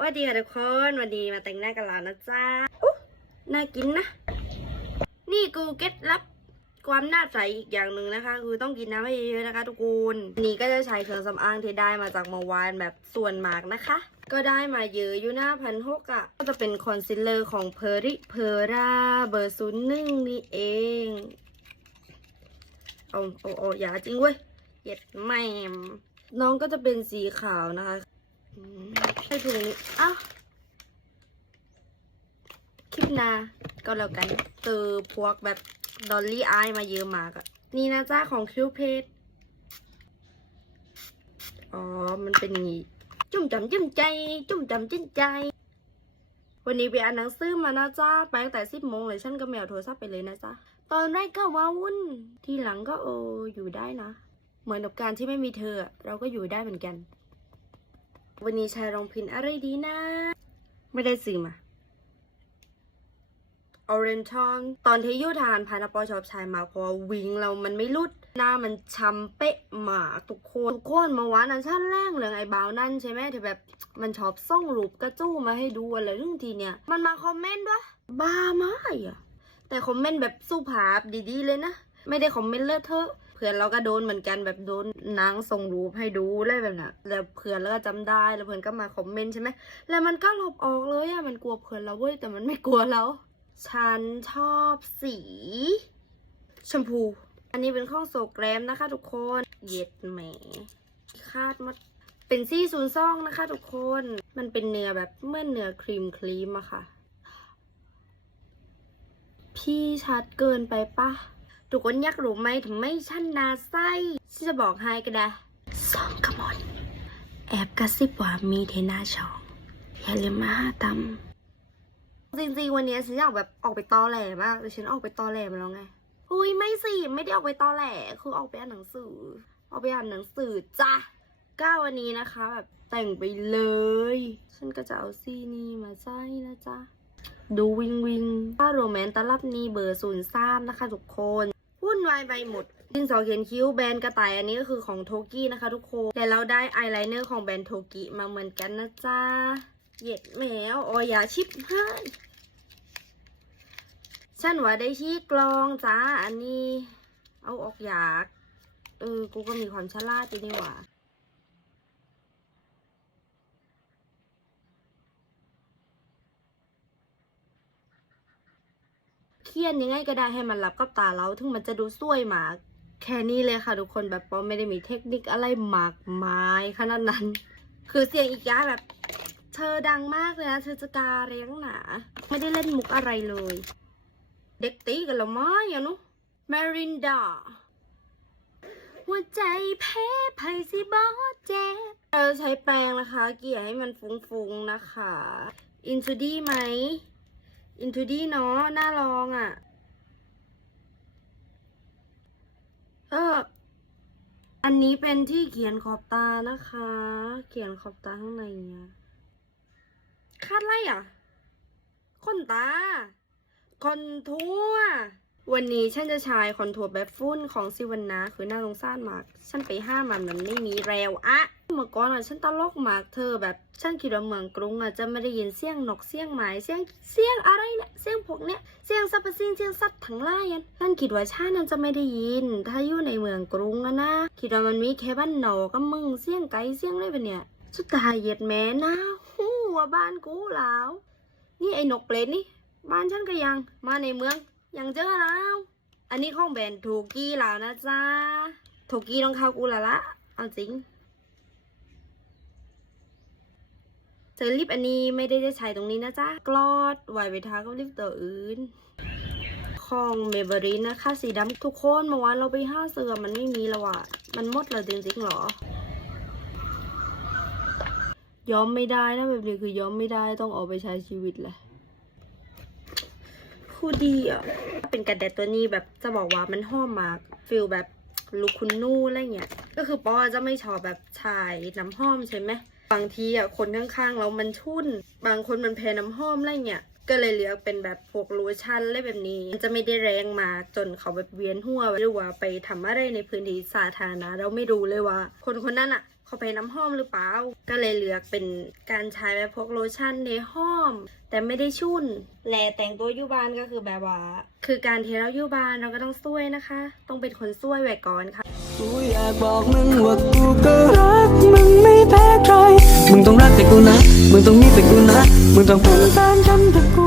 สวัสดีค่ะทุกคนวันนี้มาแต่งหน้ากันแล้วนะจ๊ะอุ๊ยน่ากินนะ นี่กูเก็ตลับความน้าใสอีกอย่างหนึ่งนะคะ คือต้องกินน้ำให้เยอะนะคะ ทุกคนนี่ก็จะใช้เครื่องสำอางที่ได้มาจากเมาวานแบบส่วนมากนะคะ ก็ได้มาเยอะอยู่หน้าพันหกอะก็จะเป็นคอนซีลเลอร์ของเพอริเพอราเบอร์ศูนย์หนึ่งนี่เองเอาเอาเอาอย่าจริงเว้ยเย็ดแม่มน้องก็จะเป็นสีขาวนะคะ ให้ถุงนี้อ้าวคลิปหนาก็แล้วกันเจอพวกแบบดอลลี่อายมาเยอะมากอะนี่นะจ้าของคิวเพจอ๋อ มันเป็นงี้จุ่มจำจิ้มใจ จุ่มจำจิ้มใจ วันนี้ไปอ่านหนังสือมานะจ้าไปตั้งแต่สิบโมงเลยฉันก็แมวโทรศัพท์ไปเลยนะจ้าตอนแรกก็ว้าวุ่น ทีหลังก็เอออยู่ได้นะ เหมือนกับการที่ไม่มีเธอ เราก็อยู่ได้เหมือนกัน วันนี้ชายรองพินอะไรดีนะ ไม่ได้ซื้อมาออเรนทอนตอนที่อยูทานพานาปอชอบชายมาเพราะว่าวิงเรามันไม่รุด หน้ามันช้ำเป๊ะหมาทุกคนทุกคนเมาวันนั้นชั้นแรงเหลืองไอ้บาวนั่นใช่ไหมที่แบบมันชอบส่งรูปกระจู้มาให้ดูอะไรเรื่องทีเนี่ย มันมาคอมเมนต์ด้วยบ้ามากอะแต่คอมเมนต์แบบสุภาพดีๆเลยนะ ไม่ได้คอมเมนต์เลอะเทอะ เพื่อนเราก็โดนเหมือนกันแบบโดนนางส่งรูปให้ดูอะไรแบบนั้นแล้วเพื่อนเราก็จำได้แล้วเพื่อนก็มาคอมเมนต์ใช่ไหมแล้วมันก็หลบออกเลยอะมันกลัวเพื่อนเราเว้ยแต่มันไม่กลัวเราฉันชอบสี ชมพู อันนี้เป็นข้องโซแกรมนะคะ ทุกคนเย็ดแหมคาดมาเป็นซี่ศูนย์ซ่องนะคะ ทุกคนมันเป็นเนื้อแบบเมื่อเนื้อครีมครีมอะค่ะ พี่ชัดเกินไปปะ ทุกคนอยากรู้ไหมถึงไม่ชั้นนาไส้ที่จะบอกให้ก็ได้สองขมอนแอบกระซิบว่ามีเทน่าช่องอย่าลืมมาหาตำจริงๆวันนี้ฉันอยากแบบออกไปตอแหลมากแต่ฉันออกไปตอแหลมาแล้วไงเฮ้ยไม่สิไม่ได้ออกไปตอแหลคือออกไปอ่านหนังสือ ออกไปอ่านหนังสือจ้ะก้าวันนี้นะคะ แบบแต่งไปเลย ฉันก็จะเอาซีนี้มาใส่นะจ๊ะดูวิงวิงป้าโรแมนตลับนี้เบอร์ศูนย์สามนะคะทุกคน นวายไปหมดดินสอเขียนคิ้วแบรนด์กระต่ายอันนี้ก็คือของโทกี้นะคะทุกคนแต่เราได้อายไลเนอร์ของแบรนด์โทกี้มาเหมือนกันนะจ๊ะเหย็ดแมวออยาชิบให้ฉันว่าได้ชี้กลองจ้าอันนี้ เอาออกอยาก เออ กูก็มีความฉลาดดีนี่หว่า เขียนยังไงก็ได้ให้มันรับกับตาเราถึงมันจะดูสวยมากแค่นี้เลยค่ะทุกคนแบบปอไม่ได้มีเทคนิคอะไรมากมายขนาดนั้น คือเสียงอีกอย่างแบบ เธอดังมากเลยนะเธอจะกาเรียงหนาไม่ได้เล่นมุกอะไรเลย เด็กตีกันละมั้อย่างนุแมรินดาหัวใจแพ้ภัยสิบอเจ็บเราใช้แปรงนะคะ เกลี่ยให้มันฟุ้งๆนะคะ อินซูดี้ไหม อินทูดี้เนาะน่าลองอะ่ะ เออ อันนี้เป็นที่เขียนขอบตานะคะ เขียนขอบตาข้างในเนี่ยคาดไรอะคนตา คนทัว วันนี้ฉันจะใช้คอนทัวร์แบบฟุ้นของซิวันนาคือหน้าสงสารมาก ฉันไปห้ามมันมันไม่มีแล้วอะเมื่อก่อนอะฉันตลกมากเธอแบบ ฉันคิดว่าเมืองกรุงอะจะไม่ได้ยินเสียงนกเสียงหมายเสียงเสียงอะไรเนี่ยเสียงพวกเนี้ยเสียงสัพสิ่งเสียงสัตว์ทั้งหลายอะฉันคิดว่าฉันนั้นจะไม่ได้ยิน ถ้าอยู่ในเมืองกรุงอะนะคิดว่ามันมีแค่บ้านหนอกกับมึงเสียงไก่เสียงอะไรแบบเนี้ยสุดท้ายเหยียดแม่นะหัวบ้านกูแล้วนี่ไอ้นกเปรตนี่บ้านฉันก็ยังมาในเมือง ยังเจอแล้ว อันนี้ของแบรนด์ทูกี้แล้วนะจ๊ะทูกี้ต้องเข้ากูละละ เอาจริงเจอลิปอันนี้ไม่ได้ได้ใช้ตรงนี้นะจ๊ะ กลอดไวไปทากับลิปตัวอื่น ของเมเบรีนนะคะ สีดำทุกคนเมื่อวานเราไปห้าเสือมันไม่มีแล้วอะมันหมดเลยจริงๆหรอ ยอมไม่ได้นะแบบนี้คือยอมไม่ได้ต้องออกไปใช้ชีวิตแหละ คู่ดีอะ เป็นกระเด็ดตัวนี้แบบจะบอกว่ามันหอมมากฟิลแบบลูกคุณนู่อะไรเงี้ย ก็คือป้อจะไม่ชอบแบบชายน้ำหอมใช่ไหมบางทีอะคนข้างๆเรามันชุ่น บางคนมันแพ้น้ำหอมอะไรเงี้ยก็เลยเลือกเป็นแบบพวกโลชั่นอะไรแบบนี้มันจะไม่ได้แรงมากจนเขาแบบเวียนหัวหรือว่าไปทำอะไรในพื้นที่สาธารณะเราไม่รู้เลยว่า คนคนนั้นอะ เข้าไปน้ำหอมหรือเปล่า ก็เลยเลือกเป็นการใช้แบบพวกโลชั่นในห้อม แต่ไม่ได้ชุ่น และแต่งตัวอยู่บ้านก็คือแบบว่า คือการที่เราอยู่บ้านเราก็ต้องช่วยนะคะ ต้องเป็นคนช่วยไว้ก่อนค่ะกูอยากบอกมึงว่ากูก็รักมึงไม่แพ้ใคร มึงต้องรักแต่กูนะ มึงต้องมีแต่กูนะ มึงต้องพูดตามคำพูด